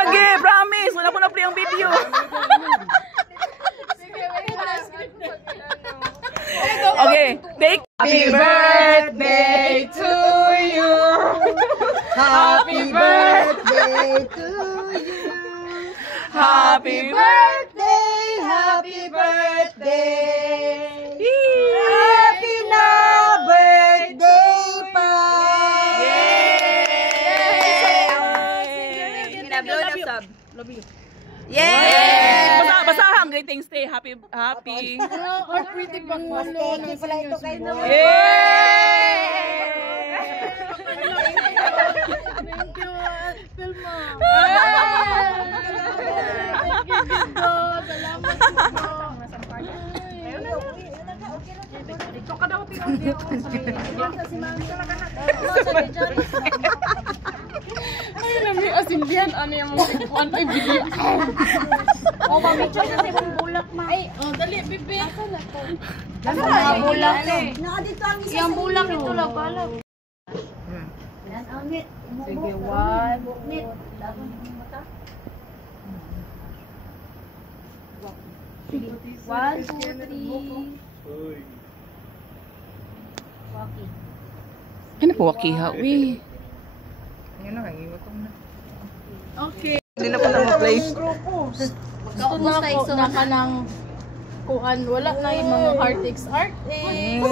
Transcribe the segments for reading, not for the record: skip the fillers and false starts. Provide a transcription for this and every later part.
lagi, promise. Wala ko na play ang video. Okay, take. Happy birthday to you. Happy birthday to you. Happy birthday, happy birthday. Happy na birthday pa. Yay! Love you. Yay! Basahan, greetings, stay happy. Or pretty pang malo. Pala ito kayo naman. Yay! Thank you, Filma. Asimbihan, ano yung mga ay video. O, pamicture kasi mong bulak, ma. Ay, Dali, bibi. mga bulak. Dito ang isa. Yung bulak ito lang pala. Yan, ang net. Sige, one. Net. Laban yung mata. 1, 2, 3. Walking. Ano po wakiha, wi? Okay. Hindi na po na ma-play. Gusto na ako na ka ng kuan. Wala na yung mga heartaches. Heartaches.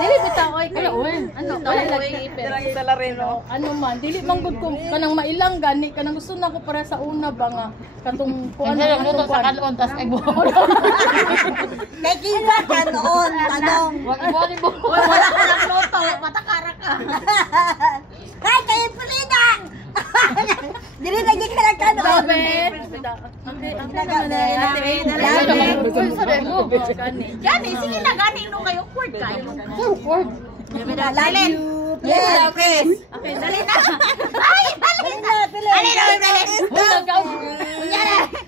Dili bitaw oy kay ano wala lagi Dala rin, no? ano man dili man gud ko kanang mailang gani kanang gusto na ko para sa una ba nga katong kuan na luto sa kanon tas ay buhol. May kita ka noon, tanong. Wag mo. Wala ka ng luto, matakara ka. Ay, kayo pulidan! Dili lagi ka ng kanon. Sabi. Gani, sige na gani no kayo word kayo. Word. Love you. Yes, okay. Okay, dali na. Ay, dali na. Dali na.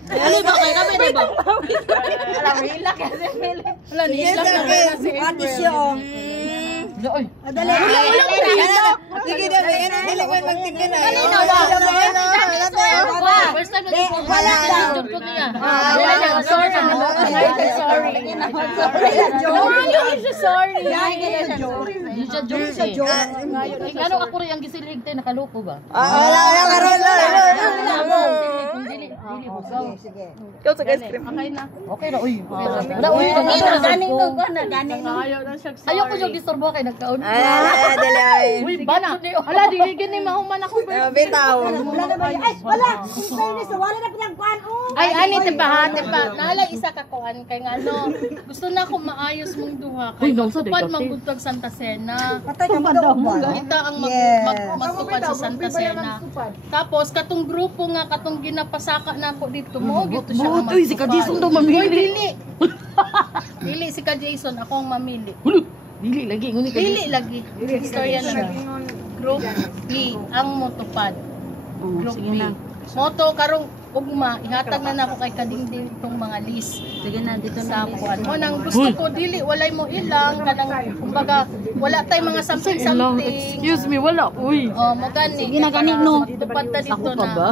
Dali ba kayo kami di ba? Wala, relax kasi Philip. Wala ni Yes, okay. What is yung... Oy. Dali na. Sige na, dili ko magtingin na. Dali na. First time na po. Wala daw. Ko niya. Sorry. Sorry. Hindi siya joke. Ano ako rin ang gisilig tayo nakaloko ba? Wala karon. Dili Sige. Ikaw sa ice cream. Okay na. Okay na uy. Wala uy. Ganing no ko na ganing no. Ayoko yung disturbo kay nagkaon. Dali. Uy, bana. Hala, di gini mahuman ako. Bitaw. Wala na ba? Ay, wala. In fairness, wala na pinagkuhan. Ay, ani tipa. Naalay isa ka kuan kay ngano. Gusto na ako maayos mong duha kay magtupad manggutag Santa Sena. Patay ka ba? Kita ang magtupad sa Santa Sena. Tapos katong grupo nga katong ginapasaka na ako dito mo gito siya. Uy, si Jason daw mamili. Dili. Dili si ka Jason, ako ang mamili. Dili lagi nguni Dili lagi. Istorya na siya. Group B ang motupad. Group B. Moto karong ugma ihatag na nako kay kadingding tong mga list. Sige na dito Sa kuan mo nang gusto ko dili walay mo ilang kanang kumbaga wala tay mga something. Excuse me, wala. Uy. Oh, mo gani. Sige na gani no. Tupad ta dito na. ba?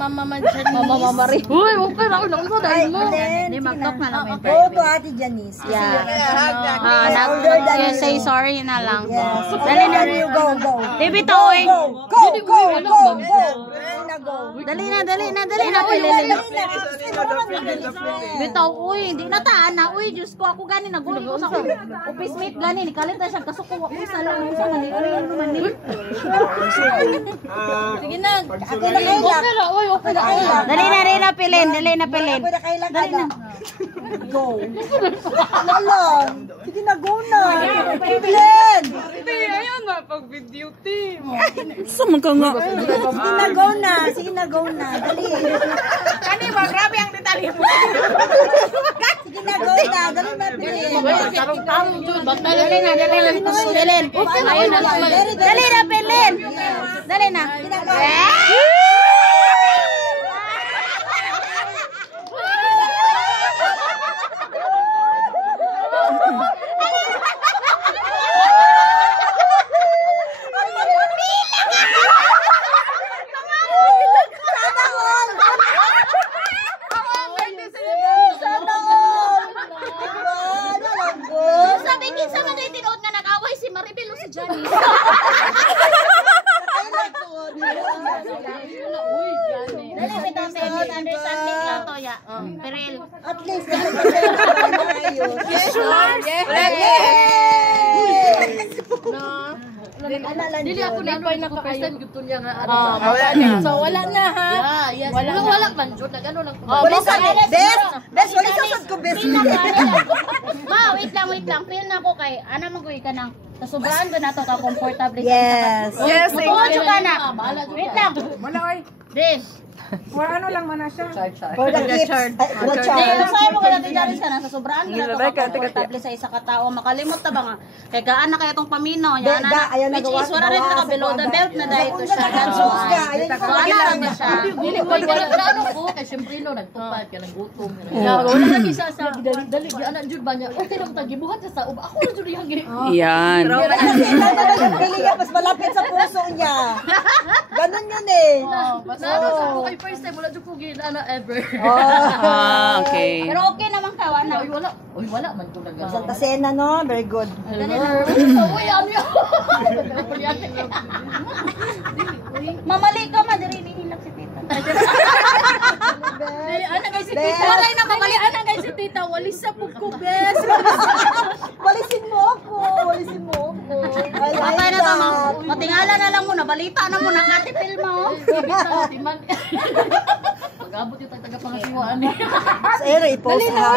Mama Janice. Uy, okay na. Ano ba dahil mo? Hindi, mag-talk na lang. Okay. Go to Ate Janice. Yes, say sorry na lang. Dali na. Go. Baby Toy. Go. Dali na. Bitaw, uy, hindi na taan na. Uy, Diyos ko, ako gani, nagulit ko sa office mate gani. Nikalit na siya, kasuko ako sa lang. Sa gani, ano naman ni? Sige na. Ako na kayo lang. Okay na. Dali na, pilin. Ako na kayo lang. Dali na. Go. Lalong. Sige na, go na. Pilin. Ayun na, pag-video team. Sama ka nga. Sige na, go na. Dali. Kani ba, grabe ang detalye mo. Sige na, go na. Dali na, Pilin. Dali na. Pilin. Ayun na. Dali na, pilin. Dali na. kinsa man day tinuod nga nag-away si Maribel o si Janice. Dali bitaw sa understanding lang to ya. Peril. At least, ayos. Dili ako na ko first time gusto niya nga wala na. So wala na ha. Yes. Wala man jud na gano lang. Bes, wala sasad ko, bes. Ma, wait lang. Feel na ko kay ana magoy ka nang kasugaan ko na to ka comfortable Yes. Yes, Mutuwa ka na. Wait lang. Wala oy. Din. Or ano lang man na siya. For the kids. Di, sa'yo mo kaya tijaris ka na, sa sobraan ka na ito comfortable sa isa ka tao. Makalimot na ba nga? Kaya gaan na kaya itong paminaw. Yan na. Which is, wala rin na below the belt na dahil ito siya. So, ana na siya. Dili ko wala na ano ko kay syempre no nagtupad ka ng gutom. Wala na bisa sa dali ana jud ba niya. Okay lang tagibuhat sa uba. Ako na jud yang gini. Yan. Pili ka, mas malapit sa puso niya. Ganun yun eh. Ano sa ko kay first time wala jud ko gina ever. Okay. Pero okay naman ka, wala. Uy wala man ko nag. Santa Cena, no? Very good. Uy ano. Mamali ka, madiri hilak si tita. Ana guys si tita. Walay na mamali ana guys si tita. Wali sa pugko bes. Walisin mo ako. Patay na tama. Matingala na lang muna, balita na muna, katipil mo. Timan. Pag-abot yung taga-pangasiwaan eh. Sa ero, i-post ha.